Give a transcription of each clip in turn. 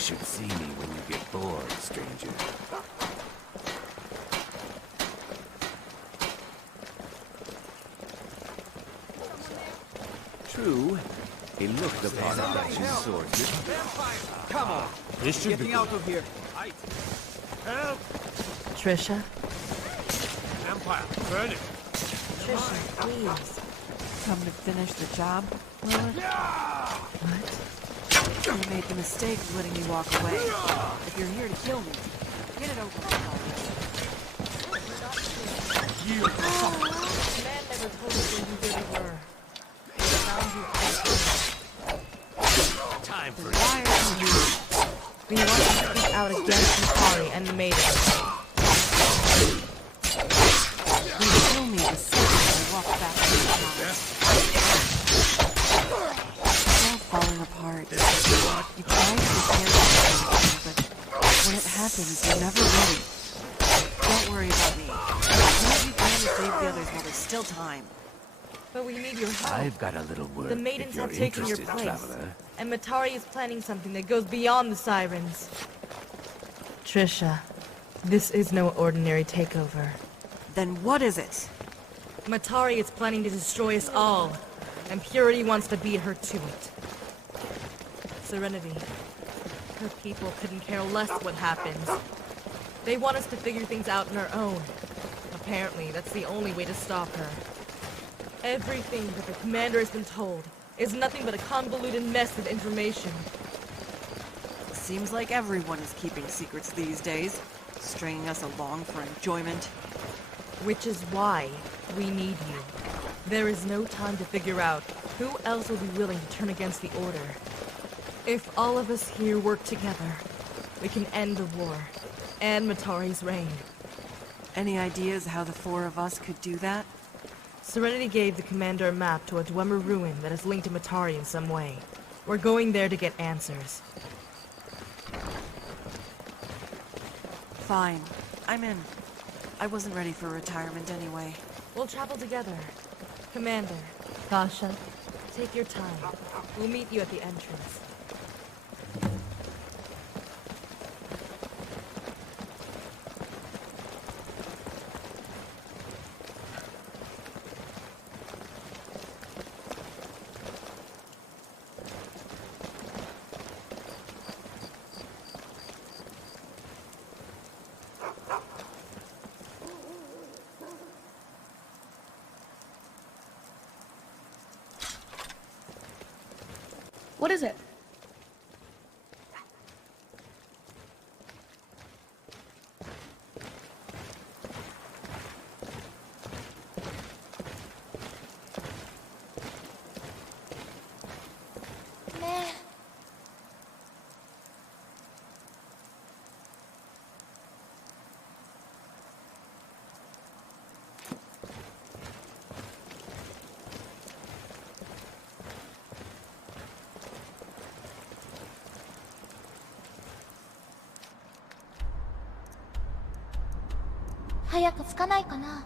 should see me when you get bored, stranger. True, he looked upon affection sources. Come on! This should Get me out of here! Help! Trisha? Empire, burn it! Trisha, please. Come to finish the job, Lilith? What? I made the mistake of letting you walk away. If you're here to kill me, get it over with already. You! The man never told us where you really were. He found you Time for why are you here? We want to speak out against Mikari and the Maids. You kill me the second I walk back to the house. It's all falling apart. You try to prepare for something, but when it happens, you're never ready. Don't worry about me. Do what you can to save the others while there's still time. But we need your help. I've got a little word The if maidens you're have taken your interested, place. traveler. And Matari is planning something that goes beyond the sirens. Trisha, this is no ordinary takeover. Then what is it? Matari is planning to destroy us all, and Purity wants to beat her to it. Serenity. Her people couldn't care less what happens. They want us to figure things out on our own. Apparently, that's the only way to stop her. Everything that the commander has been told is nothing but a convoluted mess of information. Seems like everyone is keeping secrets these days, stringing us along for enjoyment. Which is why we need you. There is no time to figure out who else will be willing to turn against the Order. If all of us here work together, we can end the war and Matari's reign. Any ideas how the four of us could do that? Serenity gave the commander a map to a Dwemer ruin that is linked to Matari in some way. We're going there to get answers. Fine. I'm in. I wasn't ready for retirement anyway. We'll travel together. Commander, Tasha, take your time. We'll meet you at the entrance. What is it? Meh.早く着かないかな。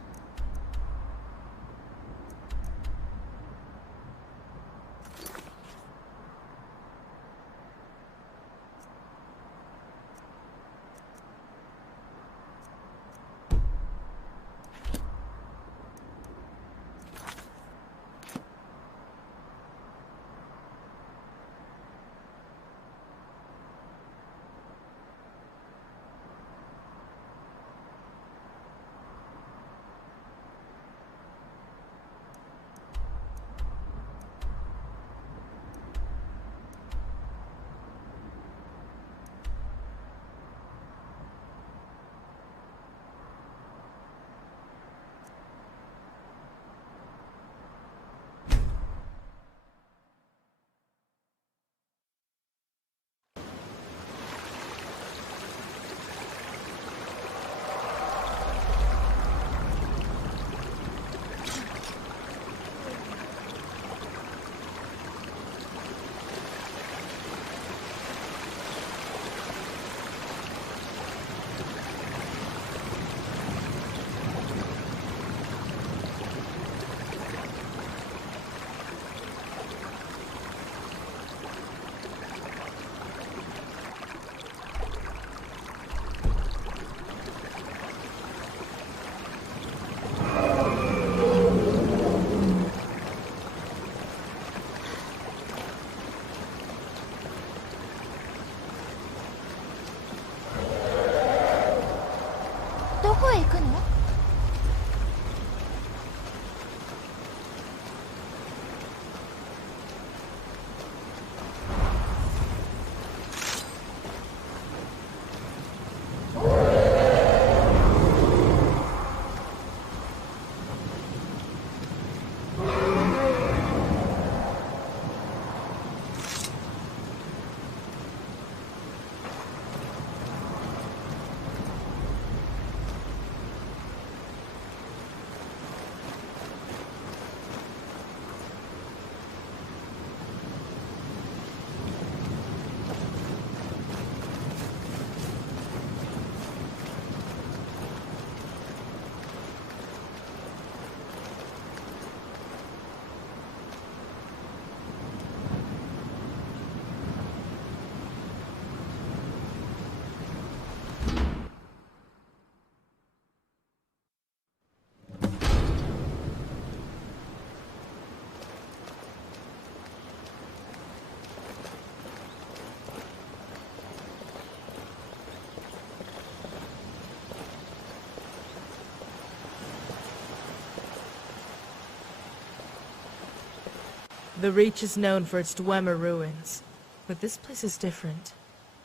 The Reach is known for its Dwemer ruins, but this place is different.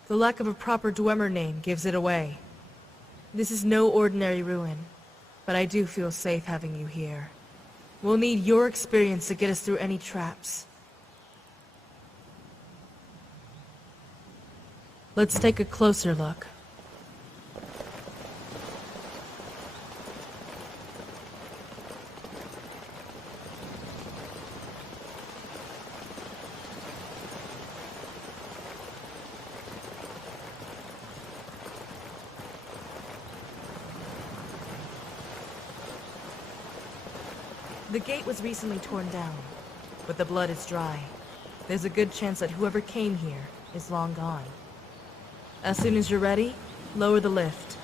The lack of a proper Dwemer name gives it away. This is no ordinary ruin, but I do feel safe having you here. We'll need your experience to get us through any traps. Let's take a closer look. The gate was recently torn down, but the blood is dry. There's a good chance that whoever came here is long gone. As soon as you're ready, lower the lift.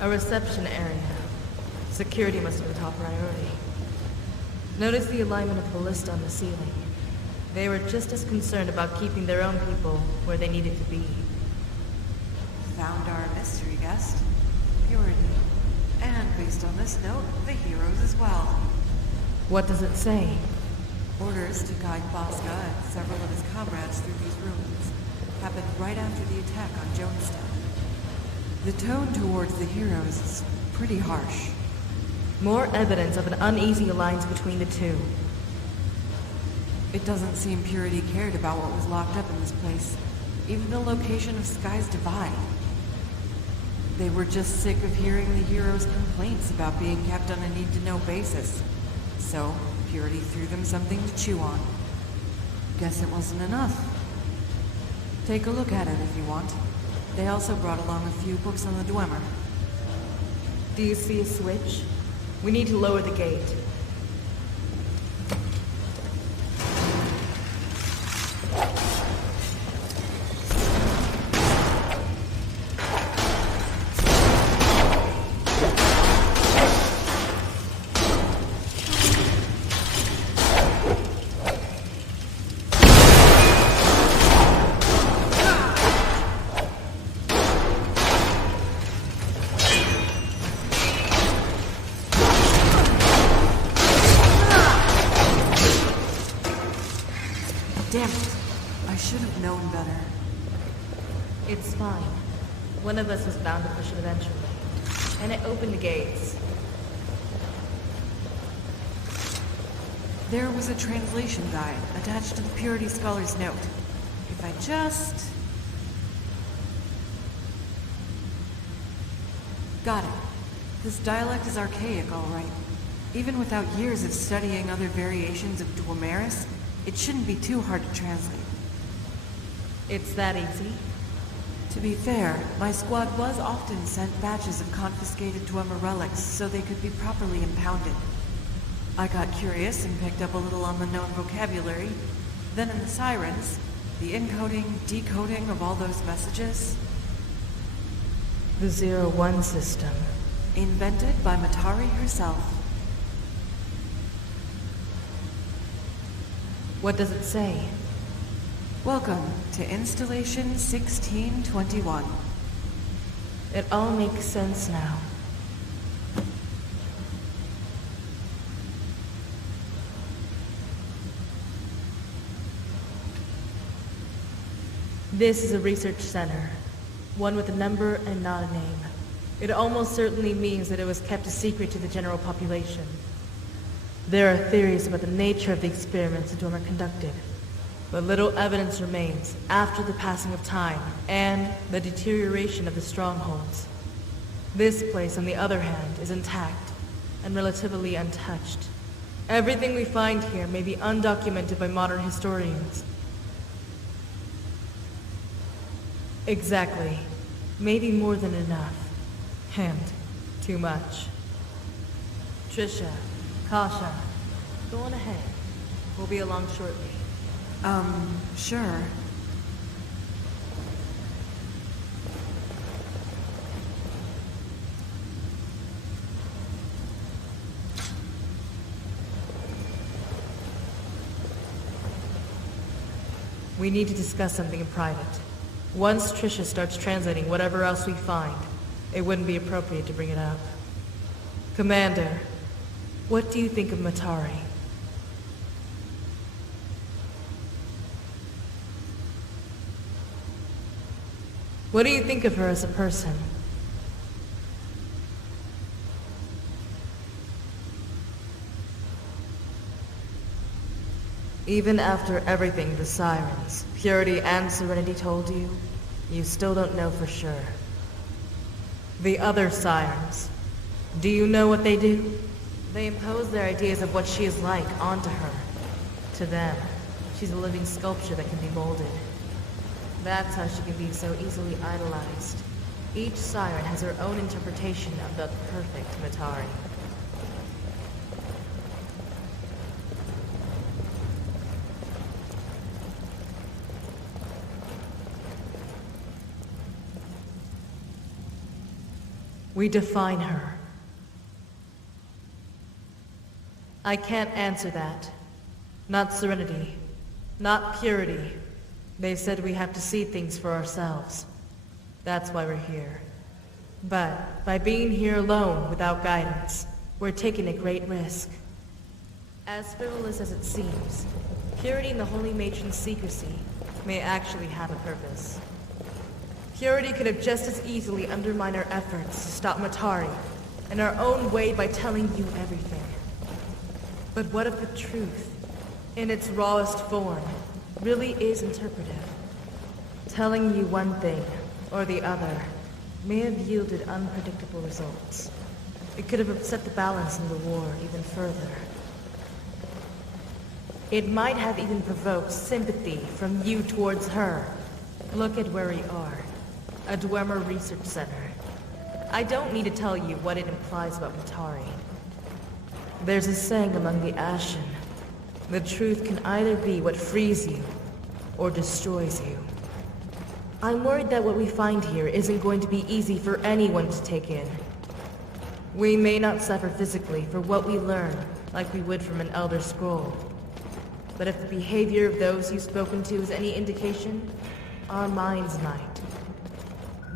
A reception area. Security must have been top priority. Notice the alignment of the list on the ceiling. They were just as concerned about keeping their own people where they needed to be. Found our mystery guest, Purity. And based on this note, the heroes as well. What does it say? Orders to guide Bosca and several of his comrades through these ruins happened right after the attack on Jonestown. The tone towards the heroes is pretty harsh. More evidence of an uneasy alliance between the two. It doesn't seem Purity cared about what was locked up in this place, even the location of Sky's Divide. They were just sick of hearing the heroes' complaints about being kept on a need-to-know basis. So, Purity threw them something to chew on. Guess it wasn't enough. Take a look at it if you want. They also brought along a few books on the Dwemer. Do you see a switch? We need to lower the gate. Damn it. I should have known better. It's fine. One of us was bound to push it eventually. And it opened the gates. There was a translation guide attached to the Purity Scholar's note. If I just... Got it. This dialect is archaic, all right. Even without years of studying other variations of Dwemeris, it shouldn't be too hard to translate. It's that easy? To be fair, my squad was often sent batches of confiscated Dwemer relics so they could be properly impounded. I got curious and picked up a little on the known vocabulary. Then in the Sirens, the encoding, decoding of all those messages... The 0-1 system. Invented by Matari herself. What does it say? Welcome to Installation 1621. It all makes sense now. This is a research center. One with a number and not a name. It almost certainly means that it was kept a secret to the general population. There are theories about the nature of the experiments the Dwemer conducted, but little evidence remains after the passing of time and the deterioration of the strongholds. This place, on the other hand, is intact, and relatively untouched. Everything we find here may be undocumented by modern historians. Exactly. Maybe more than enough. And too much. Trisha, Kasha, go on ahead. We'll be along shortly. Sure. We need to discuss something in private. Once Trisha starts translating whatever else we find, it wouldn't be appropriate to bring it up. Commander, what do you think of Matari? What do you think of her as a person? Even after everything the Sirens, Purity, and Serenity told you, you still don't know for sure. The other Sirens, do you know what they do? They impose their ideas of what she is like onto her. To them, she's a living sculpture that can be molded. That's how she can be so easily idolized. Each Siren has her own interpretation of the perfect Matari. We define her. I can't answer that. Not Serenity. Not Purity. They said we have to see things for ourselves. That's why we're here. But by being here alone without guidance, we're taking a great risk. As frivolous as it seems, Purity and the Holy Matron's secrecy may actually have a purpose. Purity could have just as easily undermined our efforts to stop Matari in our own way by telling you everything. But what if the truth, in its rawest form, really is interpretive? Telling you one thing or the other may have yielded unpredictable results. It could have upset the balance in the war even further. It might have even provoked sympathy from you towards her. Look at where we are. A Dwemer Research Center. I don't need to tell you what it implies about Matari. There's a saying among the Ashen. The truth can either be what frees you, or destroys you. I'm worried that what we find here isn't going to be easy for anyone to take in. We may not suffer physically for what we learn, like we would from an Elder Scroll. But if the behavior of those you've spoken to is any indication, our minds might.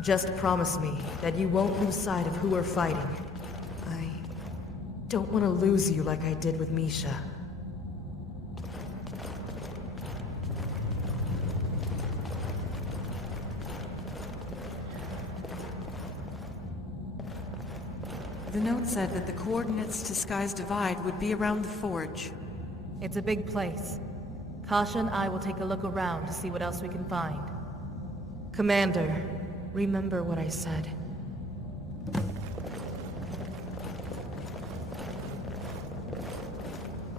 Just promise me that you won't lose sight of who we're fighting. I don't want to lose you like I did with Misha. The note said that the coordinates to Sky's Divide would be around the forge. It's a big place. Kasha and I will take a look around to see what else we can find. Commander, remember what I said.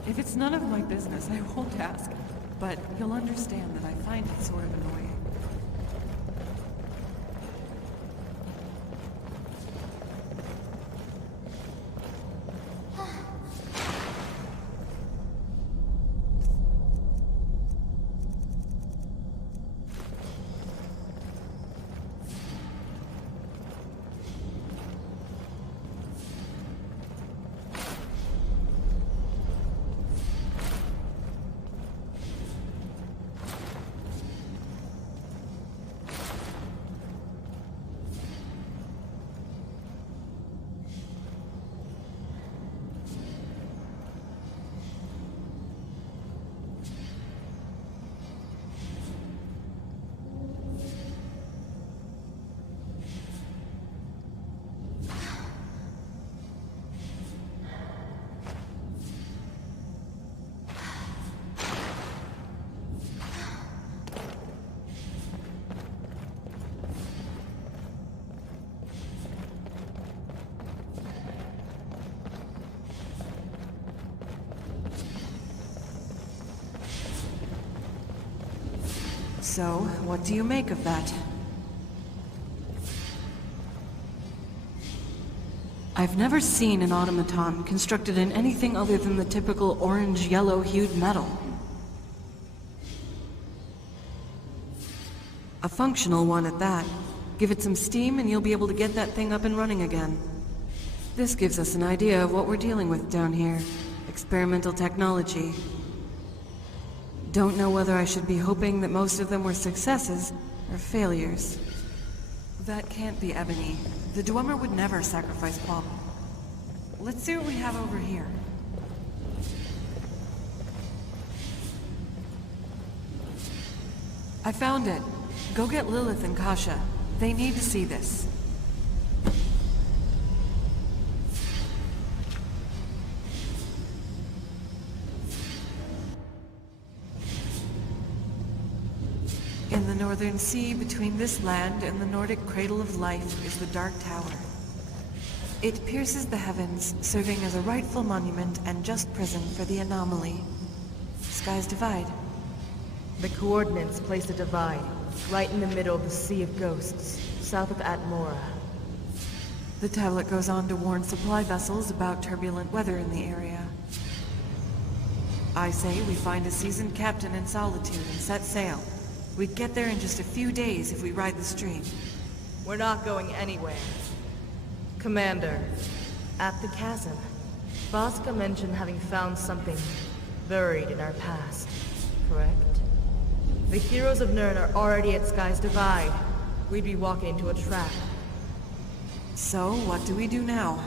If it's none of my business, I won't ask. But you'll understand that I find it sort of annoying. So, what do you make of that? I've never seen an automaton constructed in anything other than the typical orange-yellow hued metal. A functional one at that. Give it some steam and you'll be able to get that thing up and running again. This gives us an idea of what we're dealing with down here. Experimental technology. Don't know whether I should be hoping that most of them were successes or failures. That can't be Ebony. The Dwemer would never sacrifice Bob. Let's see what we have over here. I found it. Go get Lilith and Kasha. They need to see this. In the northern sea, between this land and the Nordic cradle of life, is the Dark Tower. It pierces the heavens, serving as a rightful monument and just prison for the anomaly. Skies divide. The coordinates place a divide, right in the middle of the Sea of Ghosts, south of Atmora. The tablet goes on to warn supply vessels about turbulent weather in the area. I say we find a seasoned captain in Solitude and set sail. We'd get there in just a few days if we ride the stream. We're not going anywhere. Commander, at the chasm, Voska mentioned having found something buried in our past, correct? The heroes of Nirn are already at Sky's Divide. We'd be walking into a trap. So, what do we do now?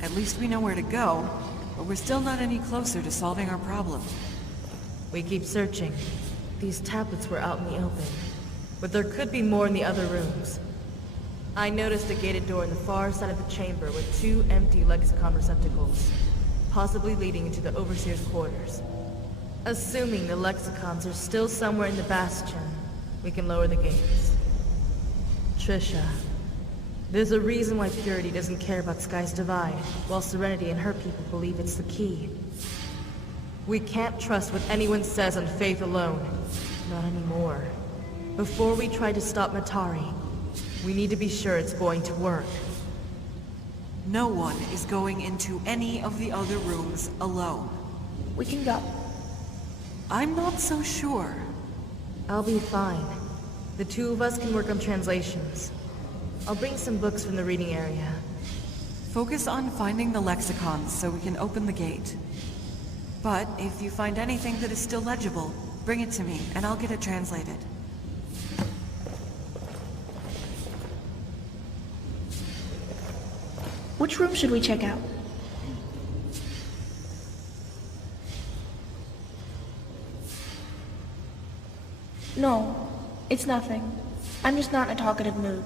At least we know where to go, but we're still not any closer to solving our problem. We keep searching. These tablets were out in the open, but there could be more in the other rooms. I noticed a gated door in the far side of the chamber with 2 empty lexicon receptacles, possibly leading into the Overseer's quarters. Assuming the lexicons are still somewhere in the Bastion, we can lower the gates. Trisha, there's a reason why Purity doesn't care about Sky's Divide, while Serenity and her people believe it's the key. We can't trust what anyone says on faith alone. Not anymore. Before we try to stop Matari, we need to be sure it's going to work. No one is going into any of the other rooms alone. We can go. I'm not so sure. I'll be fine. The 2 of us can work on translations. I'll bring some books from the reading area. Focus on finding the lexicons so we can open the gate. But if you find anything that is still legible, bring it to me and I'll get it translated. Which room should we check out? No, it's nothing. I'm just not in a talkative mood.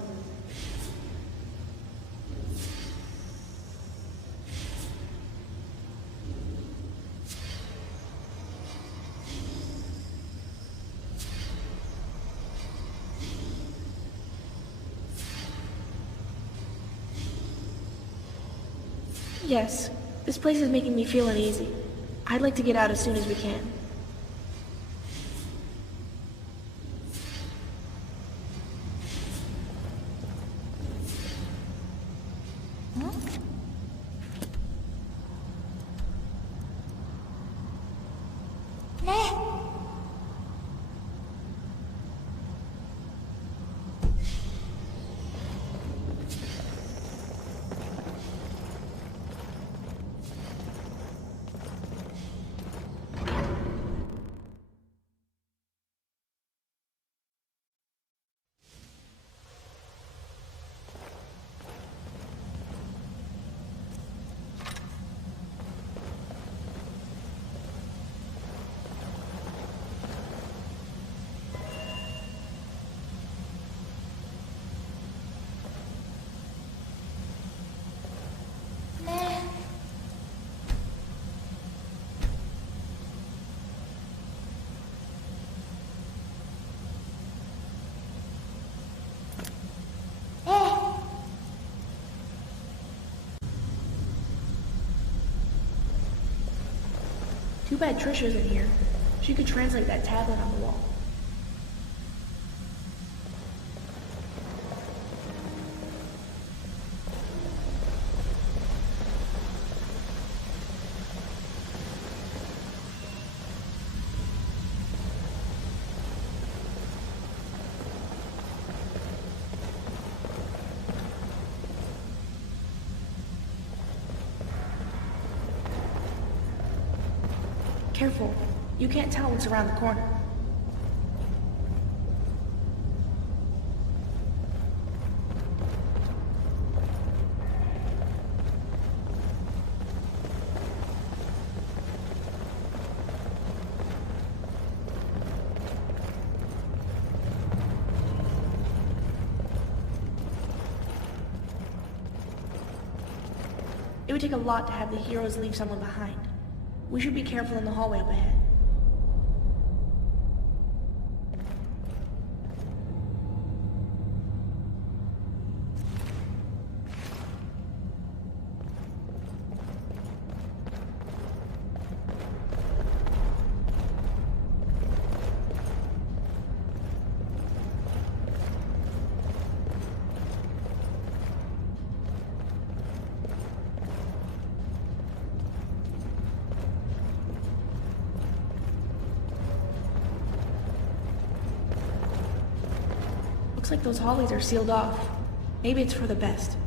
Yes, this place is making me feel uneasy. I'd like to get out as soon as we can. Too bad Trisha's in here. She could translate that tablet on the wall. Careful. You can't tell what's around the corner. It would take a lot to have the heroes leave someone behind. We should be careful in the hallway up ahead. Looks like those hallways are sealed off. Maybe it's for the best.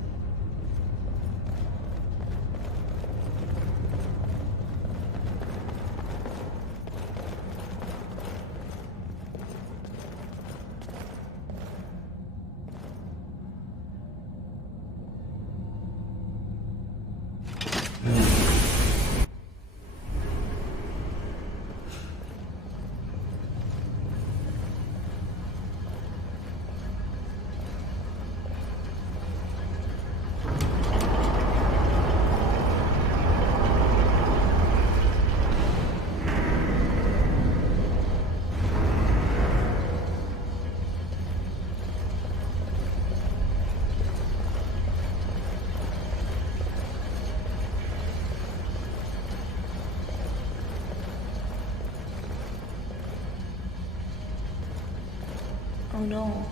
Oh no.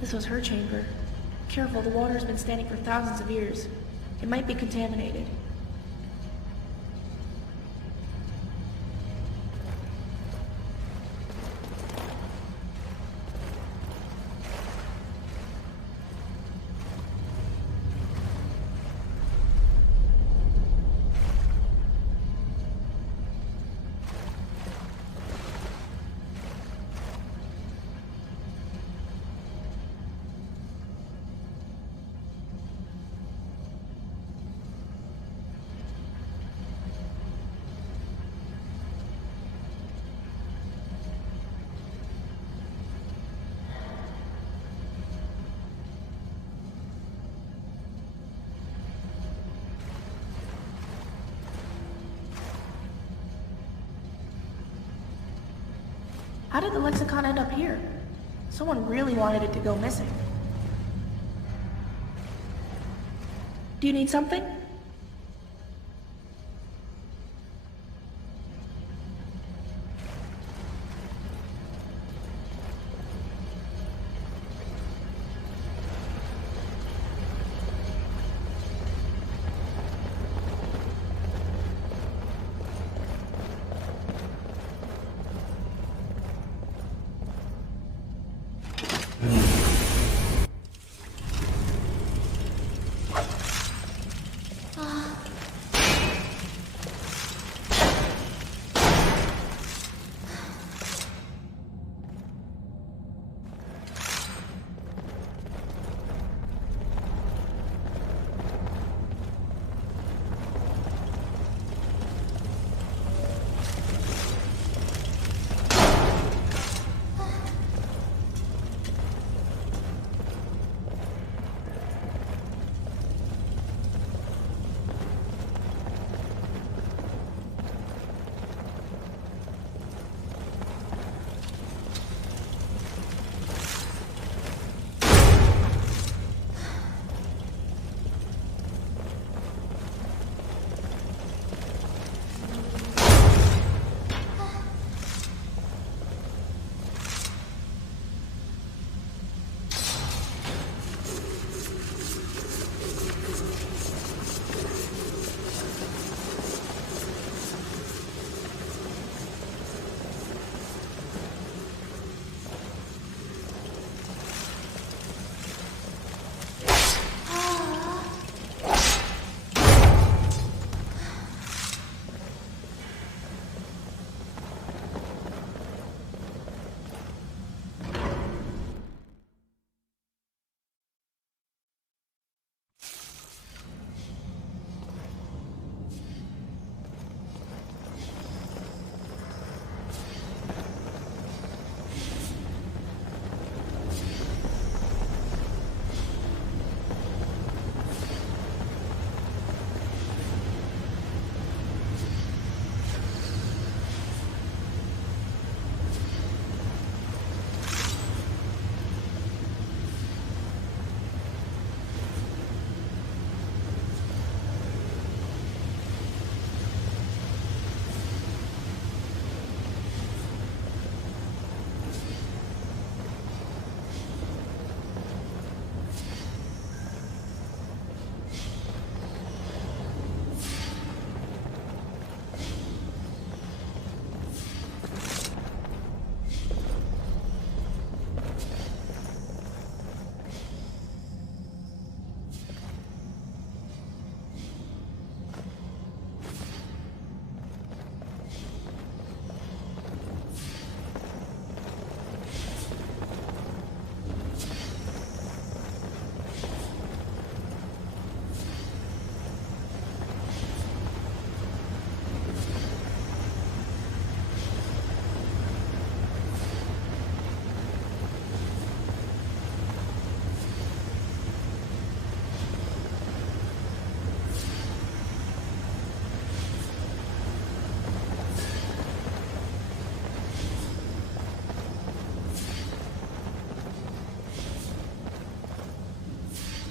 This was her chamber. Careful, the water's been standing for thousands of years. It might be contaminated. How did the lexicon end up here? Someone really wanted it to go missing. Do you need something?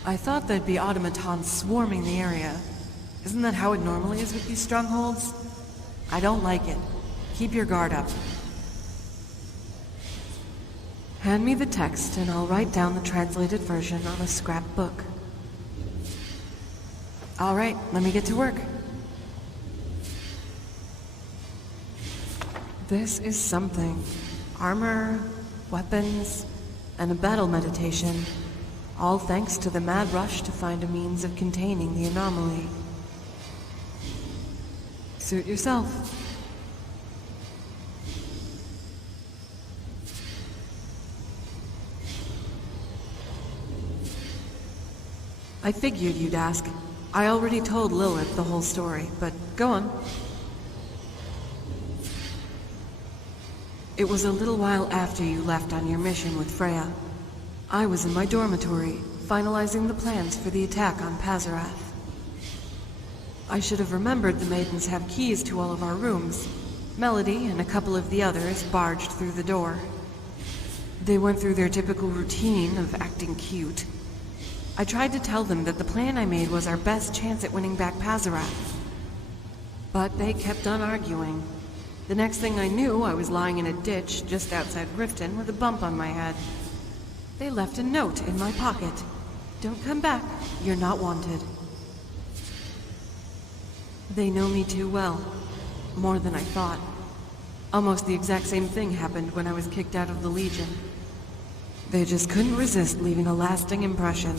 I thought there'd be automatons swarming the area. Isn't that how it normally is with these strongholds? I don't like it. Keep your guard up. Hand me the text and I'll write down the translated version on a scrap book. All right, let me get to work. This is something. Armor, weapons, and a battle meditation. All thanks to the mad rush to find a means of containing the anomaly. Suit yourself. I figured you'd ask. I already told Lilith the whole story, but go on. It was a little while after you left on your mission with Freya. I was in my dormitory, finalizing the plans for the attack on Pazarath. I should have remembered the maidens have keys to all of our rooms. Melody and a couple of the others barged through the door. They went through their typical routine of acting cute. I tried to tell them that the plan I made was our best chance at winning back Pazarath. But they kept on arguing. The next thing I knew, I was lying in a ditch just outside Riften with a bump on my head. They left a note in my pocket. Don't come back, you're not wanted. They know me too well. More than I thought. Almost the exact same thing happened when I was kicked out of the Legion. They just couldn't resist leaving a lasting impression.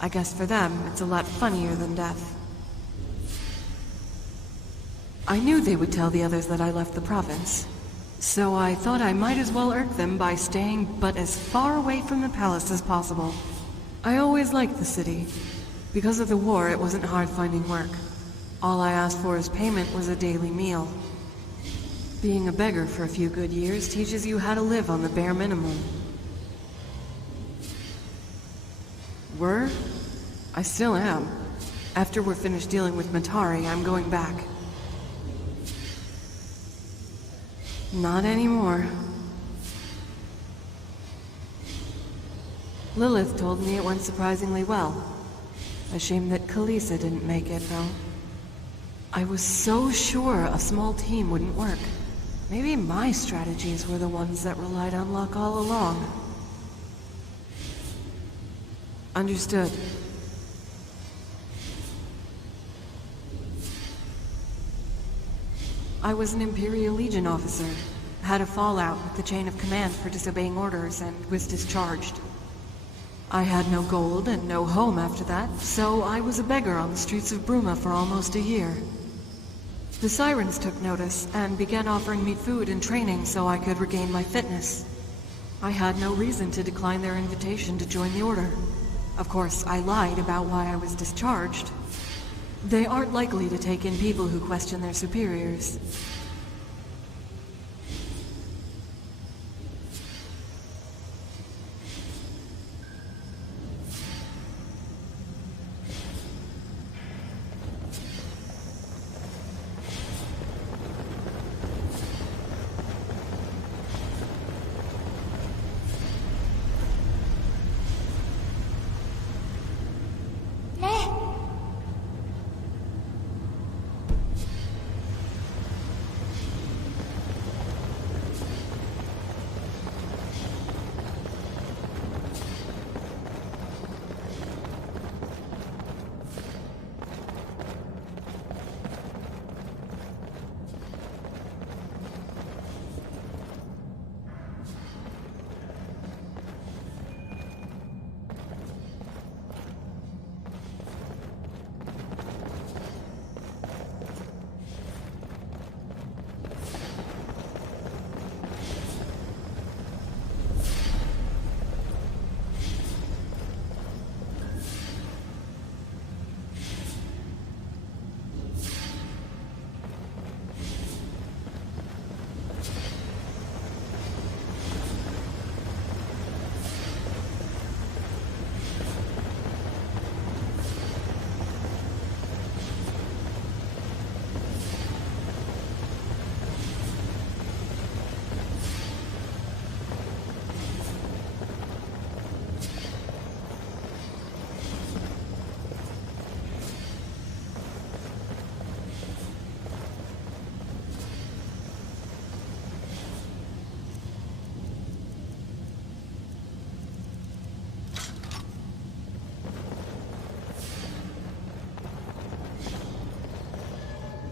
I guess for them, it's a lot funnier than death. I knew they would tell the others that I left the province, so I thought I might as well irk them by staying but as far away from the palace as possible. I always liked the city. Because of the war, it wasn't hard finding work. All I asked for as payment was a daily meal. Being a beggar for a few good years teaches you how to live on the bare minimum. Were? I still am. After we're finished dealing with Matari, I'm going back. Not anymore. Lilith told me it went surprisingly well. A shame that Kalisa didn't make it, though. I was so sure a small team wouldn't work. Maybe my strategies were the ones that relied on luck all along. Understood. I was an Imperial Legion officer. Had a fallout with the chain of command for disobeying orders and was discharged. I had no gold and no home after that, so I was a beggar on the streets of Bruma for almost a year. The Sirens took notice and began offering me food and training so I could regain my fitness. I had no reason to decline their invitation to join the Order. Of course, I lied about why I was discharged. They aren't likely to take in people who question their superiors.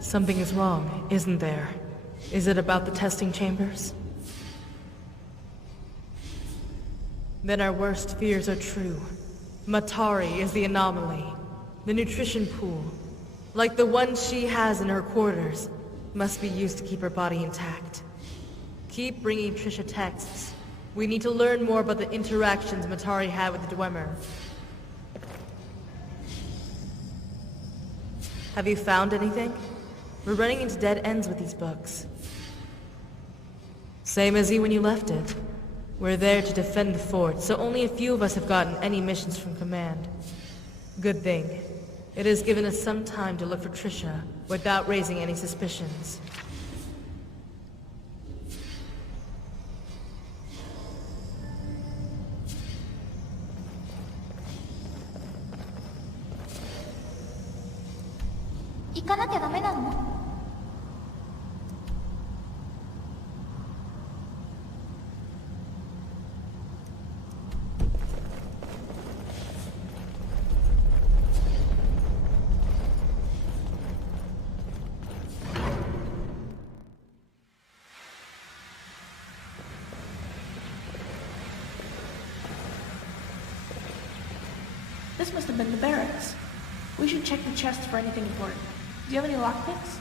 Something is wrong, isn't there? Is it about the testing chambers? Then our worst fears are true. Matari is the anomaly. The nutrition pool, like the one she has in her quarters, must be used to keep her body intact. Keep bringing Trisha texts. We need to learn more about the interactions Matari had with the Dwemer. Have you found anything? We're running into dead ends with these books. Same as you when you left it. We're there to defend the fort, so only a few of us have gotten any missions from command. Good thing. It has given us some time to look for Trisha without raising any suspicions. This must have been the barracks. We should check the chests for anything important. Do you have any lockpicks?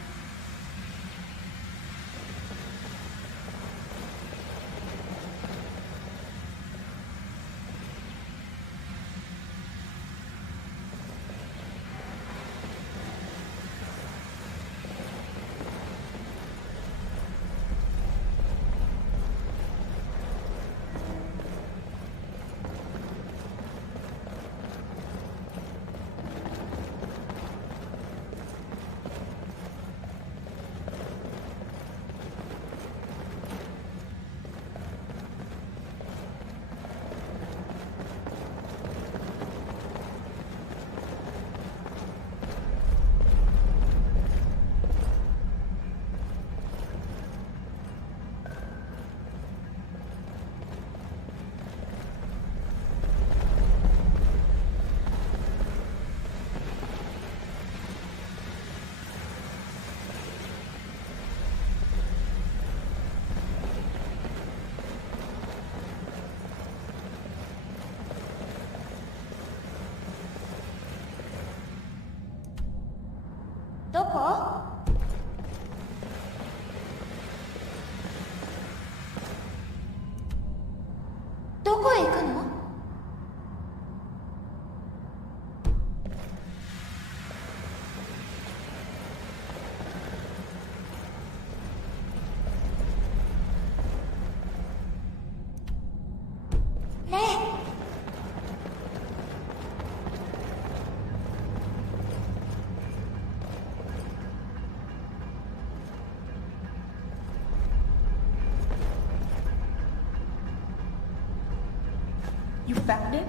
You found it?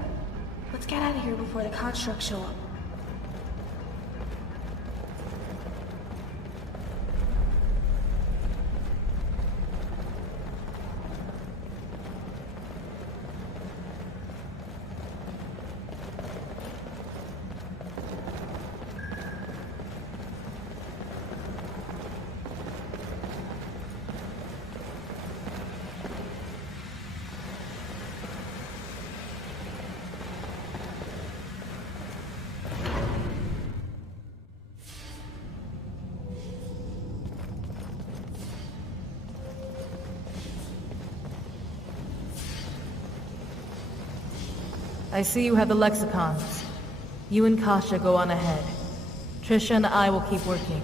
Let's get out of here before the constructs show up. I see you have the lexicons. You and Kasha go on ahead. Trisha and I will keep working.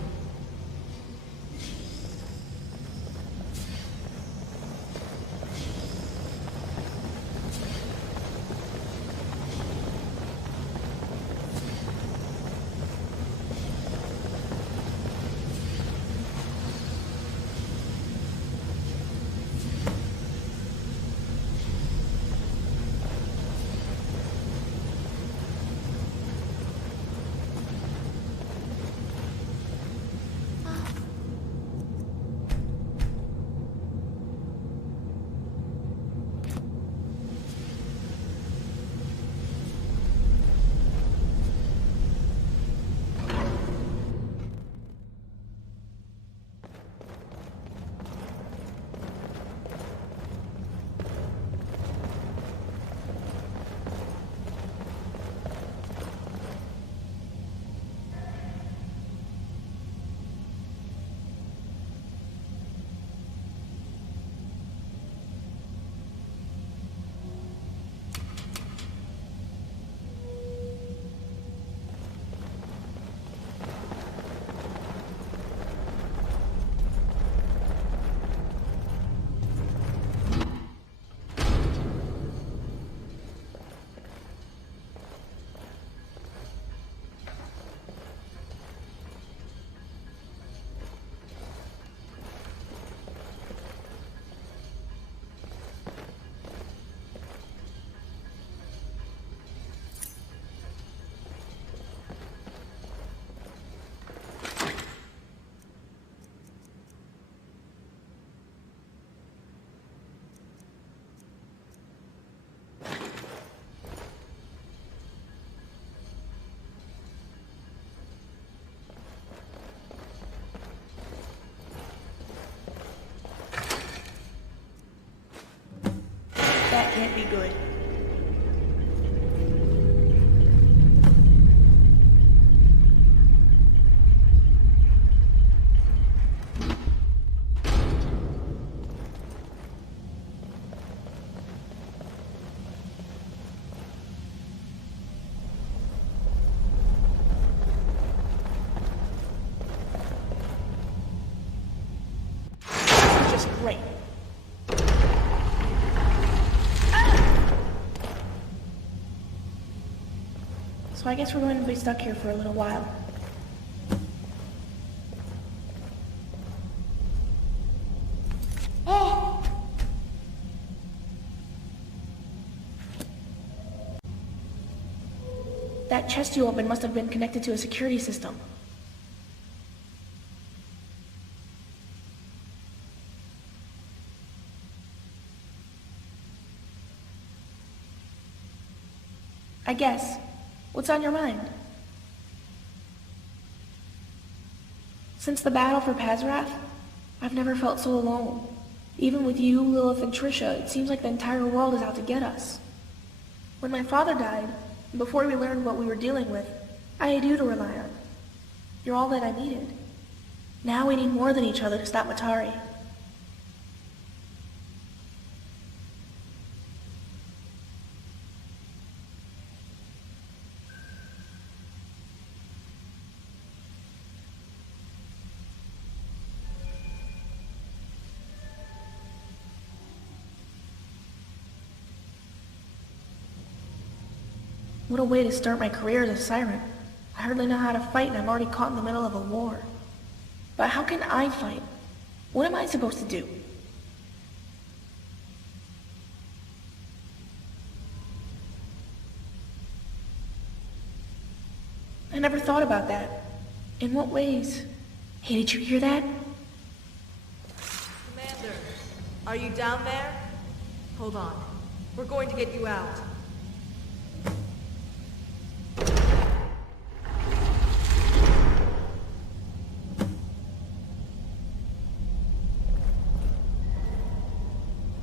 can't be good. This is just great. So I guess we're going to be stuck here for a little while. That chest you opened must have been connected to a security system. I guess. What's on your mind? Since the battle for Pazrath, I've never felt so alone. Even with you, Lilith, and Trisha, it seems like the entire world is out to get us. When my father died, and before we learned what we were dealing with, I had you to rely on. You're all that I needed. Now we need more than each other to stop Matari. What a way to start my career as a siren. I hardly know how to fight and I'm already caught in the middle of a war. But how can I fight? What am I supposed to do? I never thought about that. In what ways? Hey, did you hear that? Commander, are you down there? Hold on. We're going to get you out.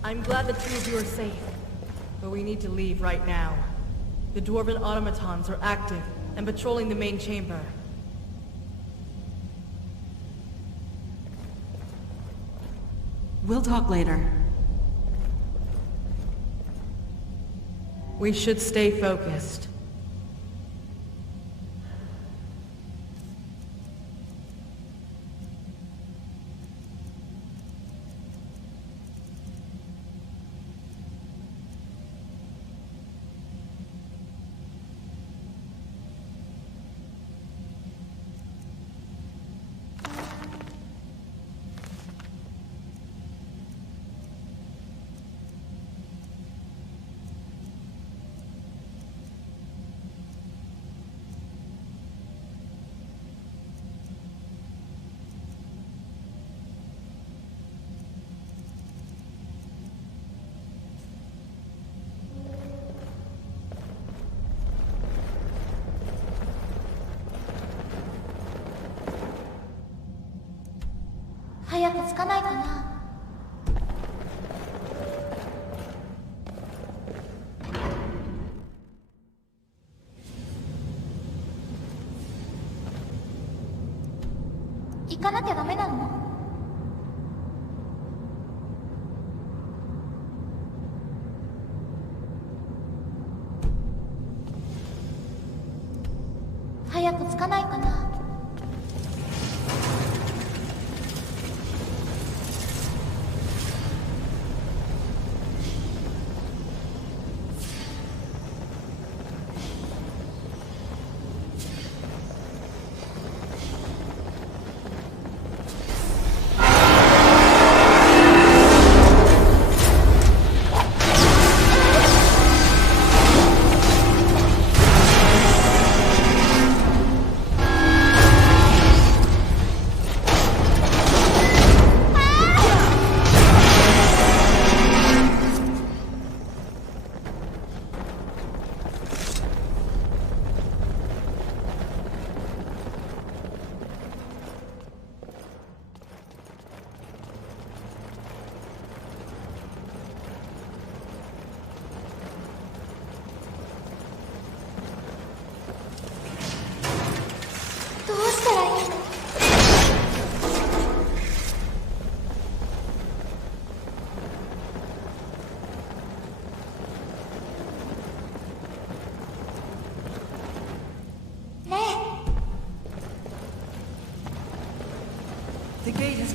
I'm glad the two of you are safe, but we need to leave right now. The Dwarven automatons are active and patrolling the main chamber. We'll talk later. We should stay focused.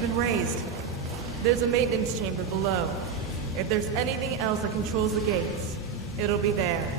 even raised. There's a maintenance chamber below. If there's anything else that controls the gates, it'll be there.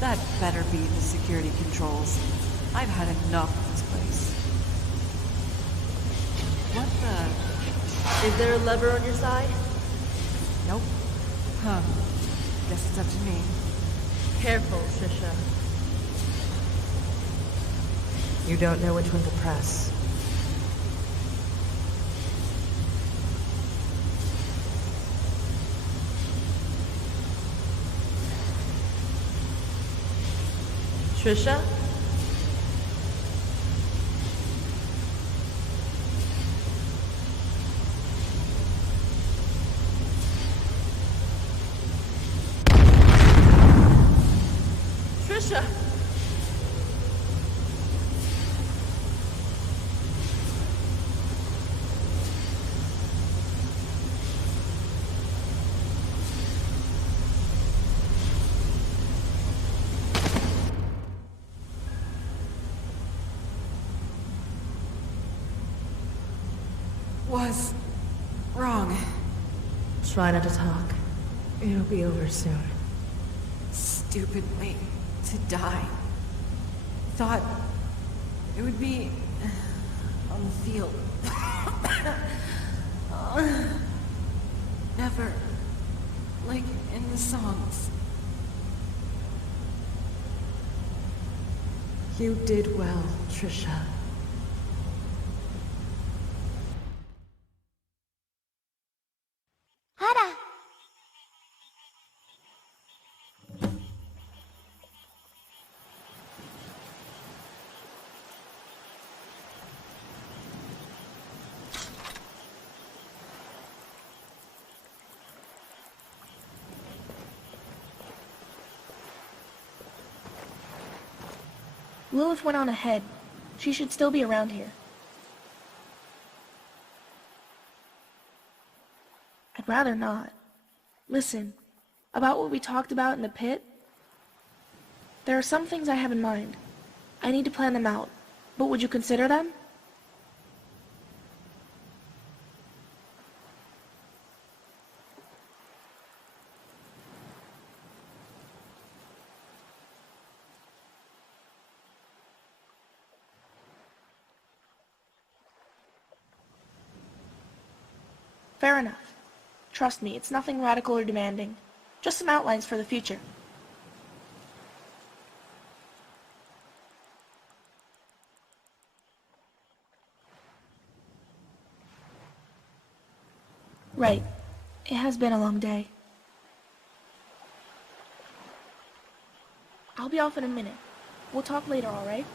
That better be the security controls. I've had enough of this place. What the? Is there a lever on your side? Nope. Huh. Guess it's up to me. Careful, Trisha. You don't know which one to press. Trisha? Trisha! Was wrong. Try not to talk. It'll be over soon. Stupid way to die. Thought it would be on the field. Never like in the songs. You did well, Trisha. Lilith went on ahead. She should still be around here. I'd rather not. Listen, about what we talked about in the pit, there are some things I have in mind. I need to plan them out, but would you consider them? Fair enough. Trust me, it's nothing radical or demanding. Just some outlines for the future. Right. It has been a long day. I'll be off in a minute. We'll talk later, alright?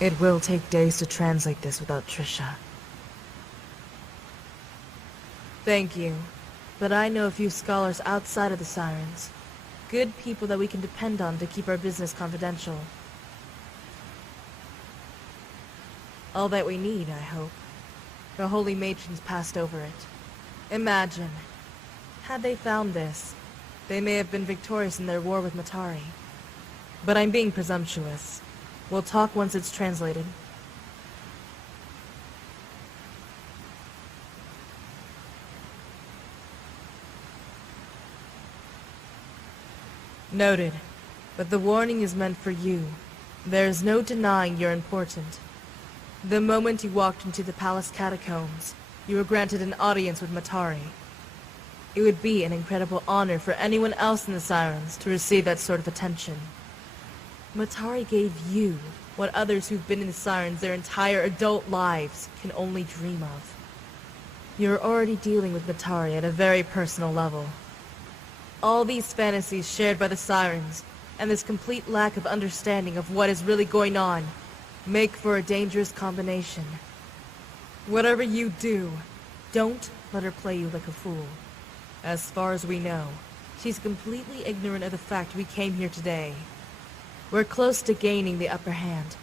It will take days to translate this without Trisha. Thank you, but I know a few scholars outside of the Sirens. Good people that we can depend on to keep our business confidential. All that we need, I hope. The holy matrons passed over it. Imagine, had they found this, they may have been victorious in their war with Matari. But I'm being presumptuous. We'll talk once it's translated. Noted. But the warning is meant for you. There's no denying you're important. The moment you walked into the palace catacombs, you were granted an audience with Matari. It would be an incredible honor for anyone else in the Sirens to receive that sort of attention. Matari gave you what others who've been in the Sirens their entire adult lives can only dream of. You're already dealing with Matari at a very personal level. All these fantasies shared by the Sirens, and this complete lack of understanding of what is really going on, make for a dangerous combination. Whatever you do, don't let her play you like a fool. As far as we know, she's completely ignorant of the fact we came here today. We're close to gaining the upper hand.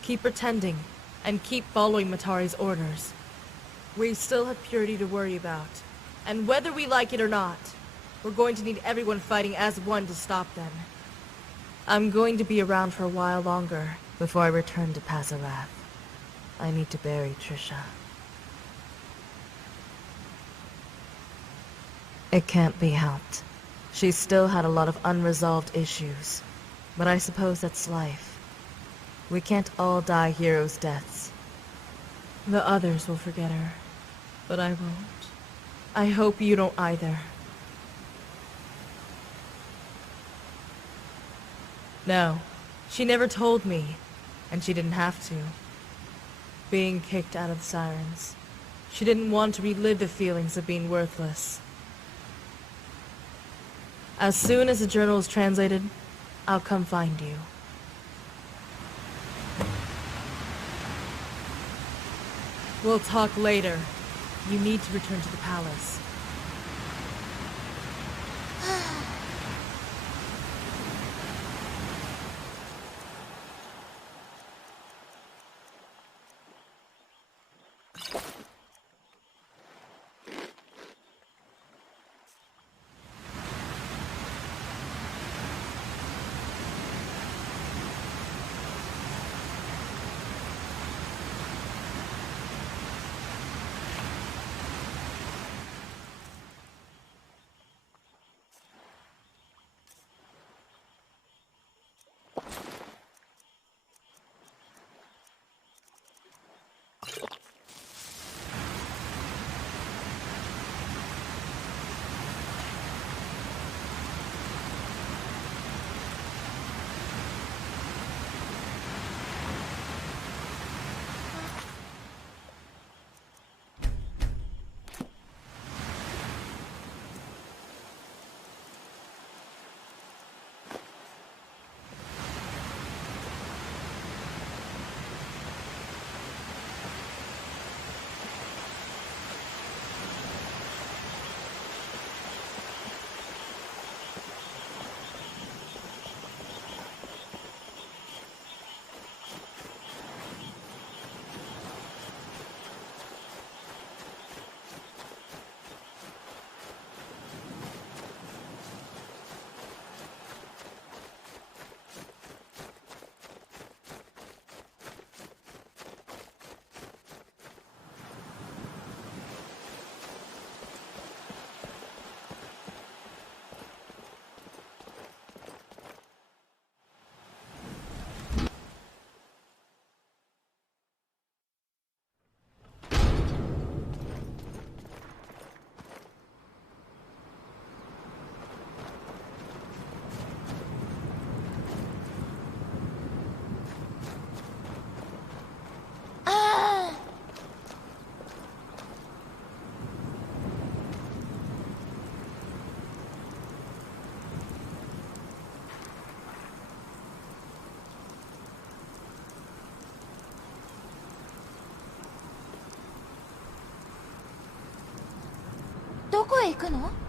Keep pretending, and keep following Matari's orders. We still have purity to worry about, and whether we like it or not, we're going to need everyone fighting as one to stop them. I'm going to be around for a while longer before I return to Pasarath. I need to bury Trisha. It can't be helped. She still had a lot of unresolved issues, but I suppose that's life. We can't all die heroes' deaths. The others will forget her, but I won't. I hope you don't either. No, she never told me, and she didn't have to. Being kicked out of the Sirens, she didn't want to relive the feelings of being worthless. As soon as the journal is translated, I'll come find you. We'll talk later. You need to return to the palace. どこへ行くの？